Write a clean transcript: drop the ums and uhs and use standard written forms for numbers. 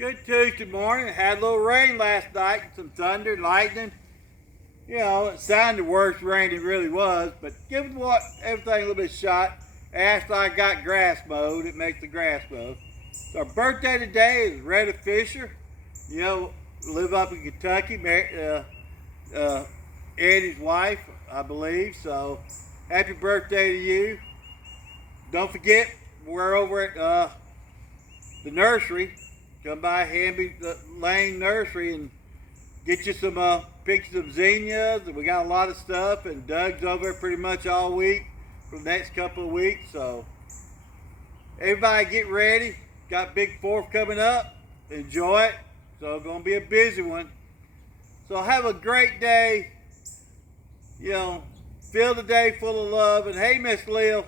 Good Tuesday morning. Had a little rain last night, some thunder, lightning. You know, it sounded worse rain than it really was, but given what everything a little bit shot, after I got grass mowed, it makes the grass mow. So our birthday today is Retta Fisher. You know, live up in Kentucky, Eddie's wife, I believe. So happy birthday to you. Don't forget, we're over at the nursery. Come by Hamby Lane Nursery and get you some pictures of zinnias. We got a lot of stuff, and Doug's over there pretty much all week for the next couple of weeks. So everybody get ready. Got Big Fourth coming up. Enjoy it. So it's gonna be a busy one. So have a great day. You know, fill the day full of love. And hey, Miss Lil,